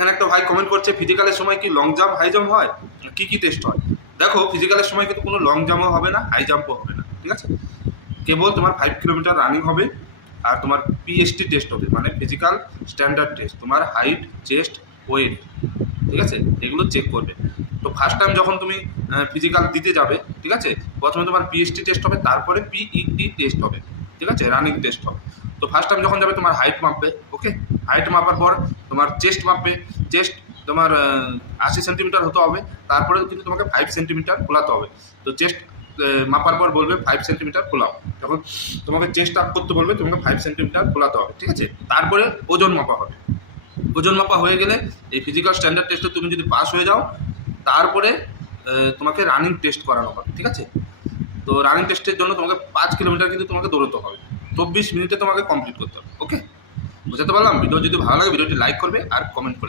এখানে একটা ভাই কমেন্ট করছে ফিজিক্যালের সময় কি লং জাম্প হাই জাম্প হয়, কি টেস্ট হয়? দেখো ফিজিক্যালের সময় কিন্তু কোনো লং জাম্পও হবে না, হাই জাম্পও হবে না, ঠিক আছে? কেবল তোমার 5 কিলোমিটার রানিং হবে আর তোমার পিএসটি টেস্ট হবে, মানে ফিজিক্যাল স্ট্যান্ডার্ড টেস্ট, তোমার হাইট, চেস্ট, ওয়েট, ঠিক আছে, এগুলো চেক করবে। তো ফার্স্ট টাইম যখন তুমি ফিজিক্যাল দিতে যাবে, ঠিক আছে, প্রথমে তোমার পিএসটি টেস্ট হবে, তারপরে পিইটি টেস্ট হবে, ঠিক আছে, রানিং টেস্ট হবে। তো ফার্স্ট টাইম যখন যাবে তোমার হাইট মাপবে, ওকে, হাইট মাপার পর তোমার চেস্ট মাপবে, চেস্ট তোমার 80 সেন্টিমিটার হতে হবে, তারপরে কিন্তু তোমাকে 5 সেন্টিমিটার খোলাতে হবে। তো চেস্ট মাপার পর বলবে 5 সেন্টিমিটার খোলাও, যখন তোমাকে চেস্ট আপ করতে বলবে তোমাকে 5 সেন্টিমিটার খোলাতে হবে, ঠিক আছে। তারপরে ওজন মাপা হবে, ওজন মাপা হয়ে গেলে এই ফিজিক্যাল স্ট্যান্ডার্ড টেস্টে তুমি যদি পাস হয়ে যাও, তারপরে তোমাকে রানিং টেস্ট করানো হবে, ঠিক আছে। তো রানিং টেস্টের জন্য তোমাকে 5 কিলোমিটার কিন্তু তোমাকে দৌড়তে হবে, 24 মিনিটে তোমাকে কমপ্লিট করতে হবে, ওকে। বুঝতে পারলাম? ভিডিও যদি ভালো লাগে ভিডিওটি লাইক করবে আর কমেন্ট করে যাবে।